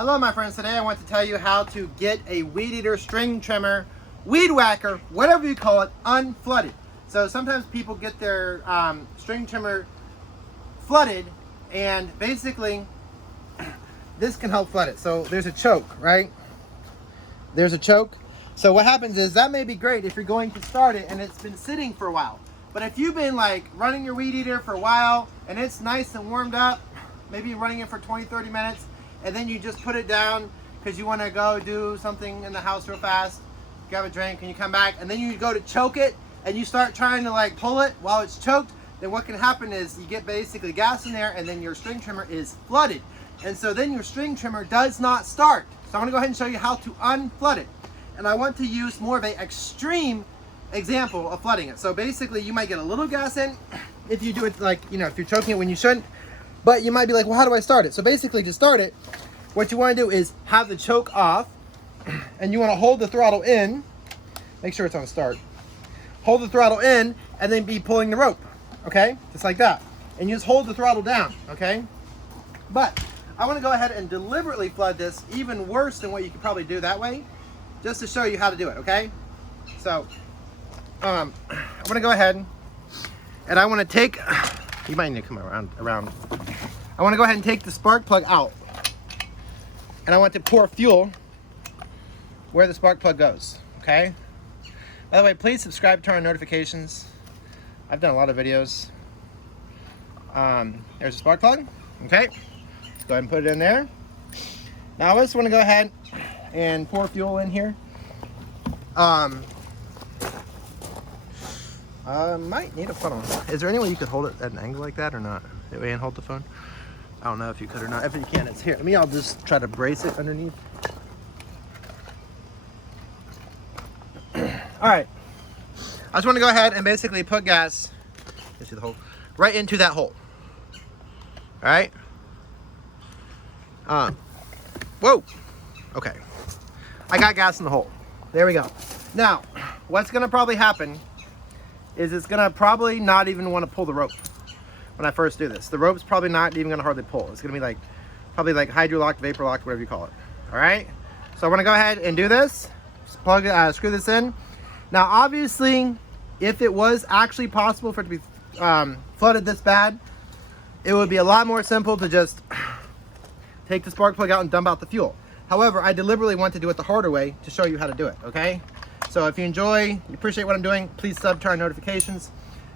Hello my friends, today I want to tell you how to get a weed eater, string trimmer, weed whacker, whatever you call it, unflooded. So sometimes people get their string trimmer flooded, and basically this can help flood it. So there's a choke, right? There's a choke. So what happens is that may be great if you're going to start it and it's been sitting for a while. But if you've been like running your weed eater for a while and it's nice and warmed up, maybe you're running it for 20-30 minutes, and then you just put it down because you want to go do something in the house real fast, grab a drink, and you come back, and then you go to choke it and you start trying to like pull it while it's choked, then what can happen is you get basically gas in there and then your string trimmer is flooded. And so then your string trimmer does not start. So I'm going to go ahead and show you how to unflood it. And I want to use more of an extreme example of flooding it. So basically you might get a little gas in if you do it like, you know, if you're choking it when you shouldn't. But you might be like, well, how do I start it? So basically to start it, what you want to do is have the choke off, and you want to hold the throttle in. Make sure it's on start. Hold the throttle in and then be pulling the rope, okay? Just like that. And you just hold the throttle down, okay? But I want to go ahead and deliberately flood this even worse than what you could probably do that way, just to show you how to do it, okay? So I'm going to go ahead and I want to take, you might need to come around. I want to go ahead and take the spark plug out, and I want to pour fuel where the spark plug goes, okay? By the way, please subscribe, turn on notifications. I've done a lot of videos. There's a spark plug, okay? Let's go ahead and put it in there. Now I just want to go ahead and pour fuel in here. Might need a funnel. Is there any way you could hold it at an angle like that or not? That way and hold the phone? I don't know if you could or not. If you can, it's here. I'll just try to brace it underneath. All right. I just want to go ahead and basically put gas, you see the hole, right into that hole. All right. Whoa. Okay. I got gas in the hole. There we go. Now, what's going to probably happen is it's going to probably not even want to pull the rope when I first do this. The rope's probably not even going to hardly pull. It's going to be like, probably like hydro-locked, vapor locked, whatever you call it. All right. So I want to go ahead and do this. Just plug it, screw this in. Now, obviously, if it was actually possible for it to be flooded this bad, it would be a lot more simple to just take the spark plug out and dump out the fuel. However, I deliberately want to do it the harder way to show you how to do it, okay? So if you enjoy, you appreciate what I'm doing, please sub, turn on notifications.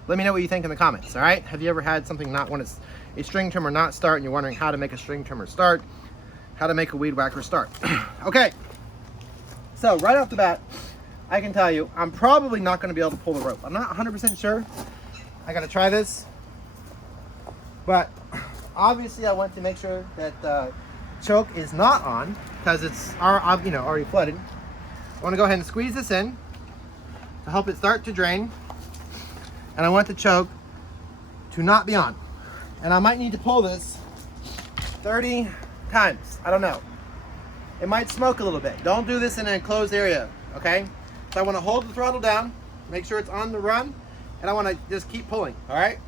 Let me know what you think in the comments, all right? Have you ever had something not want a string trimmer not start, and you're wondering how to make a string trimmer start, how to make a weed whacker start? Okay, so right off the bat, I can tell you, I'm probably not gonna be able to pull the rope. I'm not 100% sure. I gotta try this. But obviously I want to make sure that the choke is not on, because it's already flooded. I want to go ahead and squeeze this in to help it start to drain, and I want the choke to not be on. And I might need to pull this 30 times. I don't know. It might smoke a little bit. Don't do this in an enclosed area, okay? So I want to hold the throttle down, make sure it's on the run, and I want to just keep pulling, all right?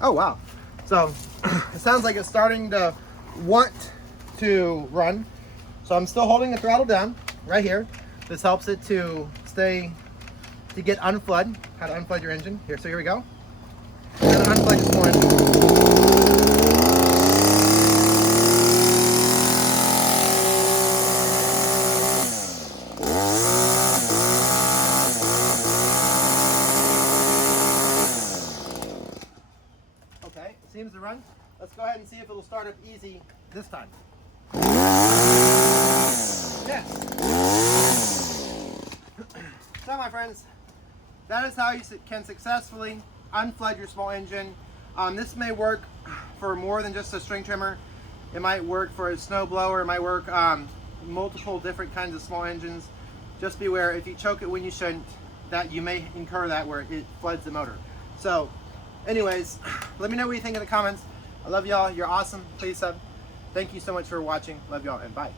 Oh wow, so it sounds like it's starting to want to run. So I'm still holding the throttle down right here. This helps it to get unflood, how to unflood your engine. Here, so here we go. And unflood this one. Okay, it seems to run. Let's go ahead and see if it'll start up easy this time. Yes. So my friends, that is how you can successfully unflood your small engine. This may work for more than just a string trimmer. It might work for a snow blower. It might work multiple different kinds of small engines. Just beware, if you choke it when you shouldn't, that you may incur that where it floods the motor. So anyways, let me know what you think in the comments. I love y'all. You're awesome. Please sub. Thank you so much for watching. Love y'all and bye.